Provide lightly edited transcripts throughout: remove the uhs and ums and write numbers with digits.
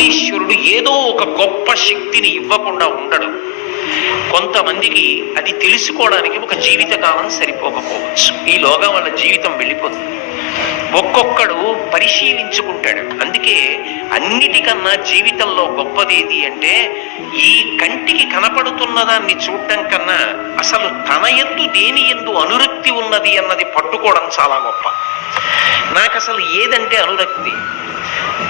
పరమేశ్వరుడు ఏదో ఒక గొప్ప శక్తిని ఇవ్వకుండా ఉండడు. కొంతమందికి అది తెలుసుకోవడానికి ఒక జీవితకాలం సరిపోకపోవచ్చు, ఈలోగా వాళ్ళ జీవితం వెళ్ళిపోతుంది. ఒక్కొక్కడు పరిశీలించుకుంటాడు. అందుకే అన్నిటికన్నా జీవితంలో గొప్పదేది అంటే ఈ కంటికి కనపడుతున్న దాన్ని చూడటం కన్నా అసలు తన యందు దేని యందు అనురక్తి ఉన్నది అన్నది పట్టుకోవడం చాలా గొప్ప. నాకు అసలు ఏదంటే అనురక్తి,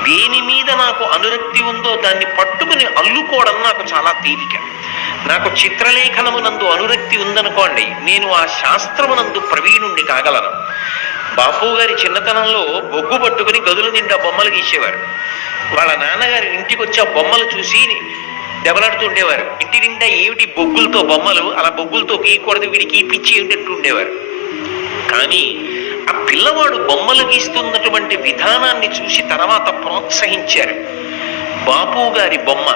దేని మీద నాకు అనురక్తి ఉందో దాన్ని పట్టుకుని అల్లుకోవడం నాకు చాలా తేలిక. నాకు చిత్రలేఖనమునందు అనురక్తి ఉందనుకోండి, నేను ఆ శాస్త్రమునందు ప్రవీణుండి కాగలను. బాపు గారి చిన్నతనంలో బొగ్గు పట్టుకుని గదుల నిండా బొమ్మలు గీసేవారు. వాళ్ళ నాన్నగారు ఇంటికి వచ్చి ఆ బొమ్మలు చూసి దెబ్బలాడుతూ ఉండేవారు. ఇంటి నిండా ఏమిటి బొగ్గులతో బొమ్మలు, అలా బొగ్గులతో గీయకూడదు, వీడికి ఈ పిచ్చి ఏమిటట్టు ఉండేవారు. కానీ ఆ పిల్లవాడు బొమ్మలు గీస్తున్నటువంటి విధానాన్ని చూసి తర్వాత ప్రోత్సహించారు. బాపు గారి బొమ్మ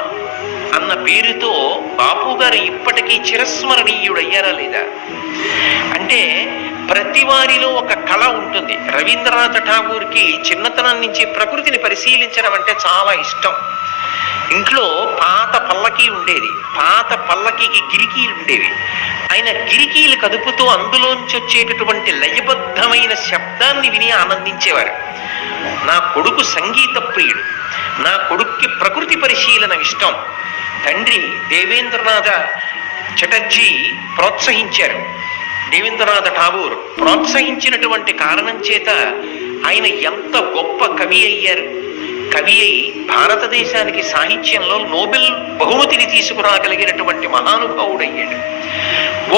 అన్న పేరుతో బాపు గారు ఇప్పటికీ చిరస్మరణీయుడయ్యారా లేదా అంటే, ప్రతి వారిలో ఒక కళ ఉంటుంది. రవీంద్రనాథ్ ఠాగూర్కి చిన్నతనం నుంచి ప్రకృతిని పరిశీలించడం అంటే చాలా ఇష్టం. ఇంట్లో పాత పల్లకీ ఉండేది, పాత పల్లకీకి గిరికీలు ఉండేవి. ఆయన గిరికీలు కదుపుతూ అందులోంచి వచ్చేటటువంటి లయబద్ధమైన శబ్దాన్ని విని ఆనందించేవారు. నా కొడుకు సంగీత ప్రియుడు, నా కొడుక్కి ప్రకృతి పరిశీలన ఇష్టం. తండ్రి దేవేంద్రనాథ చటర్జీ ప్రోత్సహించారు. దేవేంద్రనాథ ఠాగూర్ ప్రోత్సహించినటువంటి కారణం చేత ఆయన ఎంత గొప్ప కవి అయ్యారు. కవి అయి భారతదేశానికి సాహిత్యంలో నోబెల్ బహుమతిని తీసుకురాగలిగినటువంటి మహానుభావుడయ్యాడు.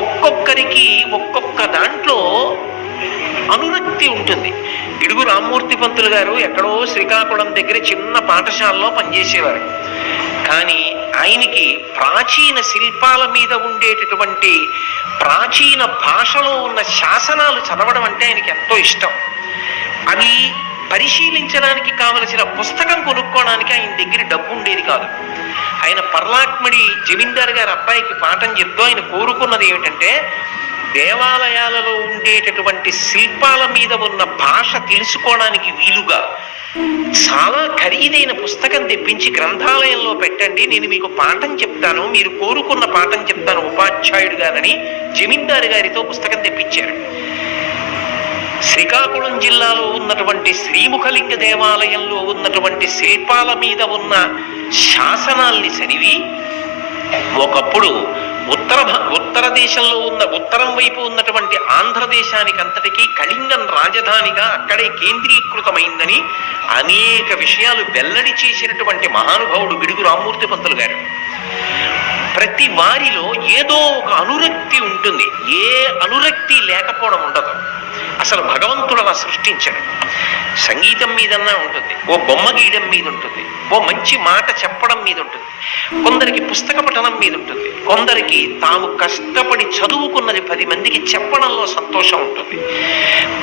ఒక్కొక్కరికి ఒక్కొక్క దాంట్లో అనురక్తి ఉంటుంది. గిడుగు రామ్మూర్తి పంతులు గారు ఎక్కడో శ్రీకాకుళం దగ్గర చిన్న పాఠశాలలో పనిచేసేవారు. కానీ ఆయనకి ప్రాచీన శిల్పాల మీద ఉండేటటువంటి ప్రాచీన భాషలో ఉన్న శాసనాలు చదవడం అంటే ఆయనకి ఎంతో ఇష్టం. అవి పరిశీలించడానికి కావలసిన పుస్తకం కొనుక్కోవడానికి ఆయన దగ్గర డబ్బు ఉండేది కాదు. ఆయన పర్లాక్మడి జమీందారు గారి అబ్బాయికి పాఠం చెప్తూ ఆయన కోరుకున్నది ఏమిటంటే, దేవాలయాలలో ఉండేటటువంటి శిల్పాల మీద ఉన్న భాష తెలుసుకోవడానికి వీలుగా చాలా ఖరీదైన పుస్తకం తెప్పించి గ్రంథాలయంలో పెట్టండి, నేను మీకు పాఠం చెప్తాను, మీరు కోరుకున్న పాఠం చెప్తాను ఉపాధ్యాయుడు గారని జమీందారు గారితో పుస్తకం తెప్పించారు. శ్రీకాకుళం జిల్లాలో ఉన్నటువంటి శ్రీముఖలింగ దేవాలయంలో ఉన్నటువంటి శిల్పాల మీద ఉన్న శాసనాల్ని చదివి, ఒకప్పుడు ఉత్తర దేశంలో ఉన్న ఉత్తరం వైపు ఉన్నటువంటి ఆంధ్రదేశానికి అంతటికీ కళింగం రాజధానిగా అక్కడే కేంద్రీకృతమైందని అనేక విషయాలు వెల్లడి చేసినటువంటి మహానుభావుడు గిడుగు రామ్మూర్తి పంతులు గారు. ప్రతి వారిలో ఏదో ఒక అనురక్తి ఉంటుంది, ఏ అనురక్తి లేకపోవడం ఉండదు. అసలు భగవంతుడు అలా సృష్టించాడు. సంగీతం మీదన్నా ఉంటుంది, ఓ బొమ్మ గీయడం మీద ఉంటుంది, ఓ మంచి మాట చెప్పడం మీద ఉంటుంది, కొందరికి పుస్తక పఠనం మీద ఉంటుంది, కొందరికి తాము కష్టపడి చదువుకున్నది 10 మందికి చెప్పడంలో సంతోషం ఉంటుంది.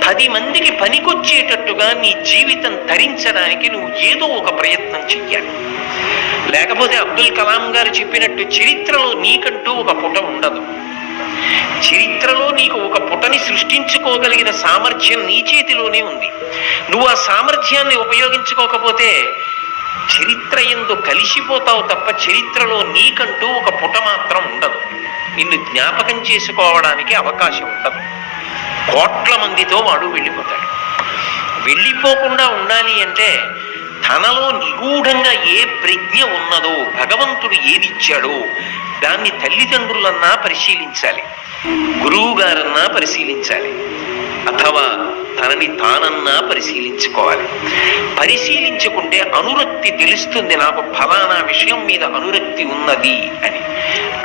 10 మందికి పనికొచ్చేటట్టుగా నీ జీవితం ధరించడానికి నువ్వు ఏదో ఒక ప్రయత్నం చెయ్యాలి. లేకపోతే అబ్దుల్ కలాం గారు చెప్పినట్టు చరిత్రలో నీకంటూ ఒక పుట ఉండదు. చరిత్రలో నీకు ఒక పుటని సృష్టించుకోగలిగిన సామర్థ్యం నీ చేతిలోనే ఉంది. నువ్వు ఆ సామర్థ్యాన్ని ఉపయోగించుకోకపోతే చరిత్ర యందు కలిసిపోతావు తప్ప చరిత్రలో నీకంటూ ఒక పుట మాత్రం ఉండదు. నిన్ను జ్ఞాపకం చేసుకోవడానికి అవకాశం ఉండదు. కోట్ల మందితో వాడు వెళ్ళిపోతాడు. వెళ్ళిపోకుండా ఉండాలి అంటే తనలో నిగూఢంగా ఏ ప్రజ్ఞ ఉన్నదో, భగవంతుడు ఏదిచ్చాడో దాన్ని తల్లిదండ్రులన్నా పరిశీలించాలి, గురువు గారన్నా పరిశీలించాలి, అథవా తనని తానన్నా పరిశీలించుకోవాలి. పరిశీలించుకుంటే అనురక్తి తెలుస్తుంది, నాకు ఫలానా విషయం మీద అనురక్తి ఉన్నది అని.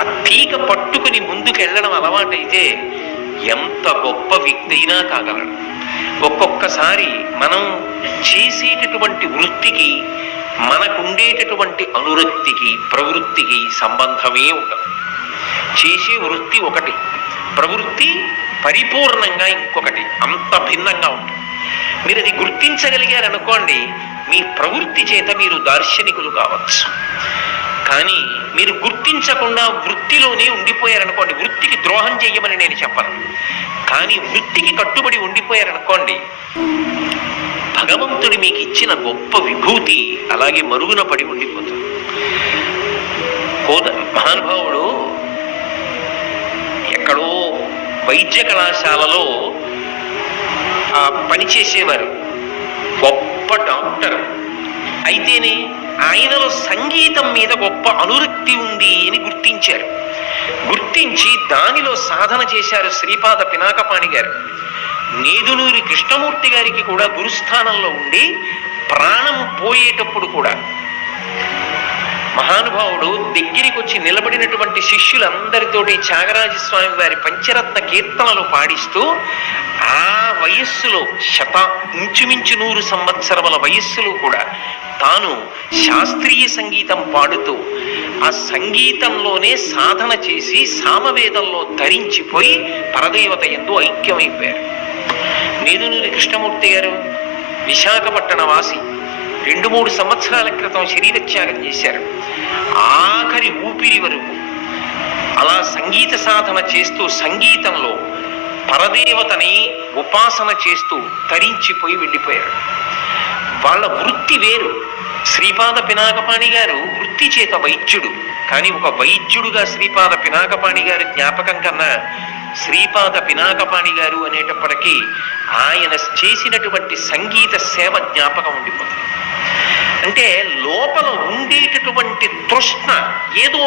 ఆ పీక పట్టుకుని ముందుకు వెళ్ళడం అలవాటైతే ఎంత గొప్ప వ్యక్తి అయినా కాగలడు. ఒక్కొక్కసారి మనం చేసేటటువంటి వృత్తికి మనకుండేటటువంటి అనురక్తికి ప్రవృత్తికి సంబంధమే ఉండదు. చేసే వృత్తి ఒకటి, ప్రవృత్తి పరిపూర్ణంగా ఇంకొకటి, అంత భిన్నంగా ఉంటుంది. మీరు అది గుర్తించగలిగారనుకోండి, మీ ప్రవృత్తి చేత మీరు దార్శనికులు కావచ్చు. కానీ మీరు గుర్తించకుండా వృత్తిలోనే ఉండిపోయారనుకోండి, వృత్తికి ద్రోహం చెయ్యమని నేను చెప్పను, కానీ వృత్తికి కట్టుబడి ఉండిపోయారనుకోండి, భగవంతుడి మీకు ఇచ్చిన గొప్ప విభూతి అలాగే మరుగున పడి ఉండిపోతుంది. మహానుభావుడు ఎక్కడో వైద్య కళాశాలలో పనిచేసేవారు, గొప్ప డాక్టర్. అయితేనే ఆయనలో సంగీతం మీద గొప్ప అనురక్తి ఉంది అని గుర్తించారు. గుర్తించి దానిలో సాధన చేశారు శ్రీపాద పినాకపాణి గారు. నేదునూరి కృష్ణమూర్తి గారికి కూడా గురుస్థానంలో ఉండి ప్రాణం పోయేటప్పుడు కూడా మహానుభావుడు దగ్గరికి వచ్చి నిలబడినటువంటి శిష్యులందరితోటి త్యాగరాజస్వామి వారి పంచరత్న కీర్తనలు పాడిస్తూ ఆ వయస్సులో ఇంచుమించు 100 సంవత్సరముల వయస్సులో కూడా తాను శాస్త్రీయ సంగీతం పాడుతూ ఆ సంగీతంలోనే సాధన చేసి సామవేదంలో ధరించిపోయి పరదేవత యందు ఐక్యమైపోయారు. నేదునూరి కృష్ణమూర్తి గారు విశాఖపట్టణ వాసి, 2-3 సంవత్సరాల క్రితం శరీరత్యాగం చేశారు. ఆఖరి ఊపిరి వరకు అలా సంగీత సాధన చేస్తూ సంగీతంలో పరదేవతని ఉపాసన చేస్తూ తరించిపోయి వెళ్ళిపోయారు. వాళ్ళ వృత్తి వేరు. శ్రీపాద పినాకపాణి గారు వృత్తి చేత వైద్యుడు, కానీ ఒక వైద్యుడుగా శ్రీపాద పినాకపాణి గారి జ్ఞాపకం కన్నా శ్రీపాద పినాకపాణి గారు అనేటప్పటికీ ఆయన చేసినటువంటి సంగీత సేవ జ్ఞాపకం ఉండిపోతుంది. అంటే లోపల ఉండేటటువంటి తృష్ణ, ఏదో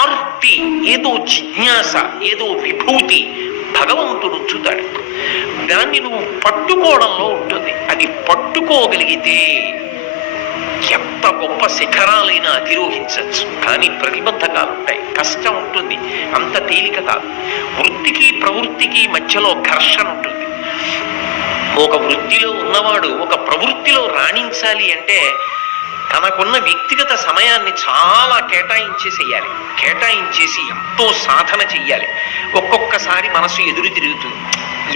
ఆర్తి, ఏదో జిజ్ఞాస, ఏదో విభూతి భగవంతుడు ఉంచుతాడు. దాన్ని నువ్వు పట్టుకోవడంలో ఉంటుంది. అది పట్టుకోగలిగితే ఎంత గొప్ప శిఖరాలైనా అధిరోహించవచ్చు. కానీ ప్రతిబంధకాలు ఉంటాయి, కష్టం ఉంటుంది, అంత తేలిక కాదు. వృత్తికి ప్రవృత్తికి మధ్యలో ఘర్షణ ఉంటుంది. ఒక వృత్తిలో ఉన్నవాడు ఒక ప్రవృత్తిలో రాణించాలి అంటే తనకున్న వ్యక్తిగత సమయాన్ని చాలా కేటాయించేసేయాలి. కేటాయించేసి ఎంతో సాధన చెయ్యాలి. ఒక్కొక్కసారి మనసు ఎదురు తిరుగుతుంది.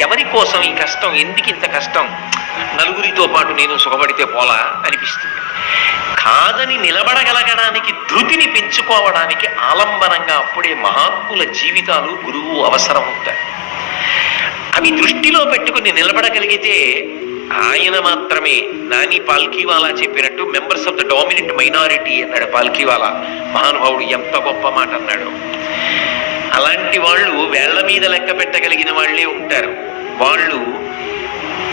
ఎవరి కోసం ఈ కష్టం, ఎందుకు ఇంత కష్టం, నలుగురితో పాటు నేను సుఖపడితే పోలా అనిపిస్తుంది. కాదని నిలబడగలగడానికి ధృతిని పెంచుకోవడానికి ఆలంబనంగా అప్పుడే మహాత్ముల జీవితాలు గురువు అవసరమవుతాయి. అవి దృష్టిలో పెట్టుకుని నిలబడగలిగితే ఆయన మాత్రమే. నాని పాల్కీవాలా చెప్పినట్టు members of the dominant minority అన్నాడు పాల్కీవాలా. మహానుభావుడు ఎంత గొప్ప మాట అన్నాడు. అలాంటి వాళ్ళు వేళ్ల మీద లెక్క పెట్టగలిగిన వాళ్ళే ఉంటారు. వాళ్ళు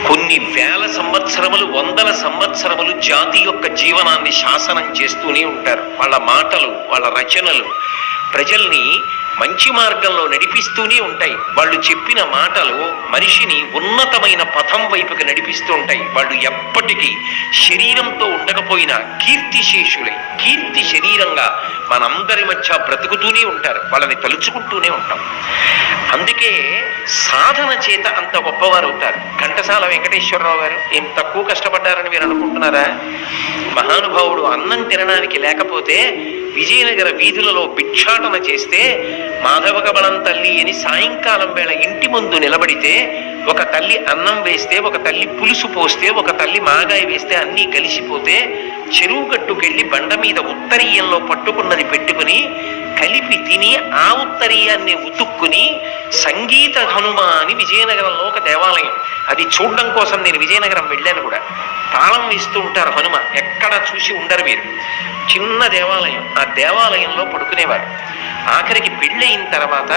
కొన్ని వేల సంవత్సరములు, 100 సంవత్సరములు జాతి యొక్క జీవనాన్ని శాసనం చేస్తూనే ఉంటారు. వాళ్ళ మాటలు, వాళ్ళ రచనలు ప్రజల్ని మంచి మార్గంలో నడిపిస్తూనే ఉంటాయి. వాళ్ళు చెప్పిన మాటలు మనిషిని ఉన్నతమైన పథం వైపుకి నడిపిస్తూ ఉంటాయి. వాళ్ళు ఎప్పటికీ శరీరంతో ఉండకపోయినా కీర్తిశేషులై, కీర్తి శరీరంగా మనందరి మధ్య బ్రతుకుతూనే ఉంటారు. వాళ్ళని తలుచుకుంటూనే ఉంటాం. అందుకే సాధన చేత అంత గొప్పవారు అవుతారు. ఘంటసాల వెంకటేశ్వరరావు గారు ఏం తక్కువ కష్టపడ్డారని మీరు అనుకుంటున్నారా? మహానుభావుడు అన్నం తినడానికి లేకపోతే విజయనగర వీధులలో భిక్షాటన చేస్తే మాధవకబళం తల్లి అని సాయంకాలం వేళ ఇంటి ముందు నిలబడితే ఒక తల్లి అన్నం వేస్తే, ఒక తల్లి పులుసు పోస్తే, ఒక తల్లి మాగాయ వేస్తే అన్నీ కలిసిపోతే చెరువు గట్టుకెళ్ళి బండ మీద ఉత్తరీయంలో పట్టుకున్నది పెట్టుకుని కలిపి తిని ఆ ఉత్తరీయాన్ని ఉతుక్కుని సంగీత హనుమ అని విజయనగరంలో ఒక దేవాలయం, అది చూడడం కోసం నేను విజయనగరం వెళ్ళాను కూడా. తాళం వేస్తూ ఉంటారు హనుమ, ఎక్కడ చూసి ఉండరు మీరు. చిన్న దేవాలయం, ఆ దేవాలయంలో పడుకునేవారు. ఆఖరికి పెళ్ళయిన తర్వాత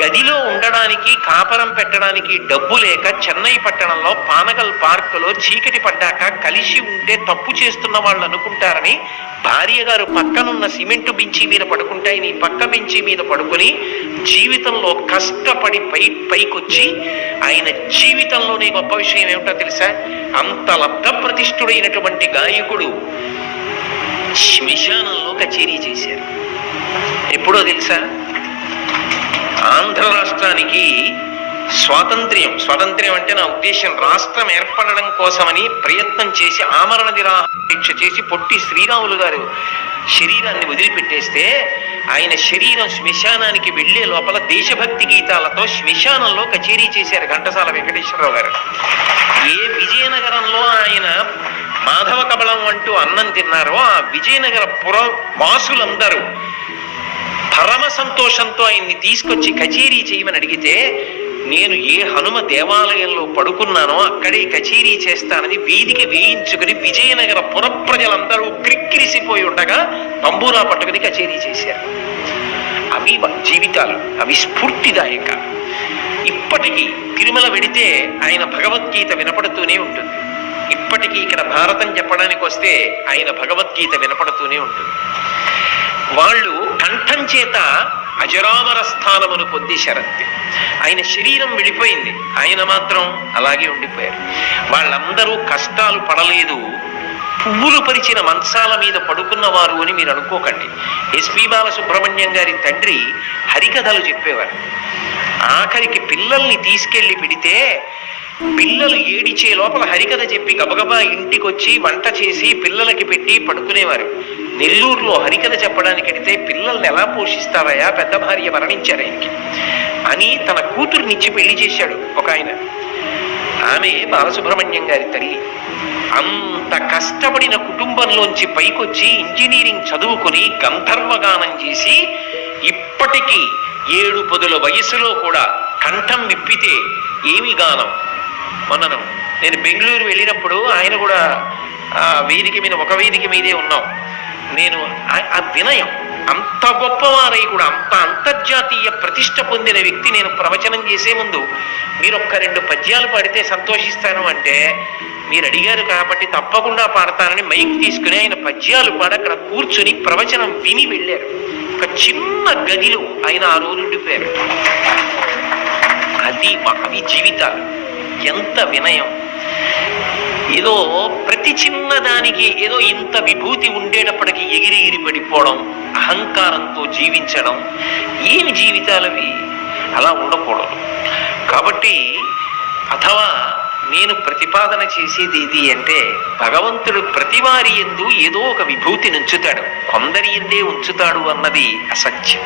గదిలో ఉండడానికి, కాపరం పెట్టడానికి డబ్బు లేక చెన్నై పట్టణంలో పానగల్ పార్కులో చీకటి పడ్డాక కలిసి ఉంటే తప్పు చేస్తున్న వాళ్ళు అనుకుంటారని భార్య గారు పక్కనున్న సిమెంటు బెంచి మీద పడుకుంటే ఈ పక్క బెంచి మీద పడుకుని జీవితంలో కష్టపడి పైకొచ్చి ఆయన జీవితంలోనే గొప్ప విషయం ఏమిటో తెలుసా? అంత లబ్ధ ప్రతిష్ఠుడైనటువంటి గాయకుడు శ్మశానంలో కచేరీ చేశారు. ఎప్పుడో తెలుసా? ఆంధ్ర రాష్ట్రానికి స్వాతంత్ర్యం అంటే నా ఉద్దేశం రాష్ట్రం ఏర్పడడం కోసమని ప్రయత్నం చేసి ఆమరణ నిరాహార దీక్ష చేసి పొట్టి శ్రీరాములు గారు శరీరాన్ని వదిలిపెట్టేస్తే ఆయన శరీరం శ్మశానానికి వెళ్లే లోపల దేశభక్తి గీతాలతో శ్మశానంలో కచేరీ చేశారు ఘంటసాల వెంకటేశ్వరరావు గారు. ఏ విజయనగరంలో ఆయన మాధవ కబళం అంటూ అన్నం తిన్నారో ఆ విజయనగర వాసులందరూ పరమ సంతోషంతో ఆయన్ని తీసుకొచ్చి కచేరీ చేయమని అడిగితే నేను ఏ హనుమ దేవాలయంలో పడుకున్నానో అక్కడే కచేరీ చేస్తానని వేదిక వేయించుకుని విజయనగర పుర ప్రజలందరూ క్రిక్కిరిసిపోయి ఉండగా తంబూరా పట్టుకుని కచేరీ చేశారు. అవి జీవితాలు, అవి స్ఫూర్తిదాయకాలు. ఇప్పటికీ తిరుమల వెడితే ఆయన భగవద్గీత వినపడుతూనే ఉంటుంది. ఇప్పటికీ ఇక్కడ భారతం చెప్పడానికి వస్తే ఆయన భగవద్గీత వినపడుతూనే ఉంటుంది. వాళ్ళు కంఠం చేత అజరామర స్థానమును పొంది శరత్తి. ఆయన శరీరం వెళ్ళిపోయింది, ఆయన మాత్రం అలాగే ఉండిపోయారు. వాళ్ళందరూ కష్టాలు పడలేదు, పువ్వులు పరిచిన మంచాల మీద పడుకున్నవారు అని మీరు అనుకోకండి. ఎస్పి బాలసుబ్రహ్మణ్యం గారి తండ్రి హరికథలు చెప్పేవారు. ఆఖరికి పిల్లల్ని తీసుకెళ్లి పెడితే పిల్లలు ఏడిచే లోపల హరికథ చెప్పి గబగబా ఇంటికి వచ్చి వంట చేసి పిల్లలకి పెట్టి పడుకునేవారు. నెల్లూరులో హరికథ చెప్పడానికి వెడితే పిల్లల్ని ఎలా పోషిస్తావయ్యా, పెద్ద భార్య మరణించారు ఆయనకి అని తన కూతురునిచ్చి పెళ్లి చేశాడు ఒక ఆయన. ఆమె బాలసుబ్రహ్మణ్యం గారి తల్లి. అంత కష్టపడిన కుటుంబంలోంచి పైకొచ్చి ఇంజనీరింగ్ చదువుకుని గంధర్వగానం చేసి ఇప్పటికీ 7 పదుల వయసులో కూడా కంఠం విప్పితే ఏమి గానం. మొన్నను నేను బెంగళూరు వెళ్ళినప్పుడు ఆయన కూడా వేదిక మీద, ఒక వేదిక మీదే ఉన్నాం. నేను ఆ వినయం, అంత గొప్పవారై కూడా అంత అంతర్జాతీయ ప్రతిష్ట పొందిన వ్యక్తి నేను ప్రవచనం చేసే ముందు మీరు 1-2 పద్యాలు పాడితే సంతోషిస్తాను అంటే మీరు అడిగారు కాబట్టి తప్పకుండా పాడతానని మైక్ తీసుకుని ఆయన పద్యాలు పాడి అక్కడ కూర్చుని ప్రవచనం విని వెళ్ళారు. ఒక చిన్న గదిలో ఆయన ఆ రోజు ఉండిపోయారు. అవి జీవితాలు. ఎంత వినయం! ఏదో ప్రతి చిన్నదానికి ఏదో ఇంత విభూతి ఉండేటప్పటికీ ఎగిరి పడిపోవడం, అహంకారంతో జీవించడం, ఏమి జీవితాలవి? అలా ఉండకూడదు. కాబట్టి అథవా నేను ప్రతిపాదన చేసేది ఏది అంటే, భగవంతుడు ప్రతివారి యందు ఏదో ఒక విభూతిని ఉంచుతాడు, కొందరి యందే ఉంచుతాడు అన్నది అసత్యం.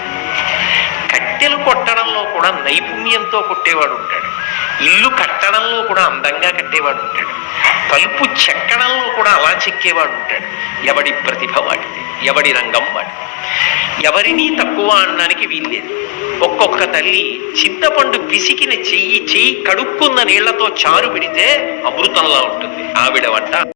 కట్టెలు కొట్టడంలో కూడా నైపుణ్యంతో కొట్టేవాడు ఉంటాడు, ఇల్లు కట్టడంలో కూడా అందంగా కట్టేవాడు ఉంటాడు, తలుపు చెక్కడంలో కూడా అలా చెక్కేవాడు ఉంటాడు. ఎవడి ప్రతిభ వాడిది, ఎవడి రంగం వాడిది. ఎవరినీ తక్కువ అనడానికి వీల్లేదు. ఒక్కొక్క తల్లి చింతపండు పిసికిన చెయ్యి కడుక్కున్న నీళ్లతో చారు పెడితే అమృతంలా ఉంటుంది ఆవిడ వంట.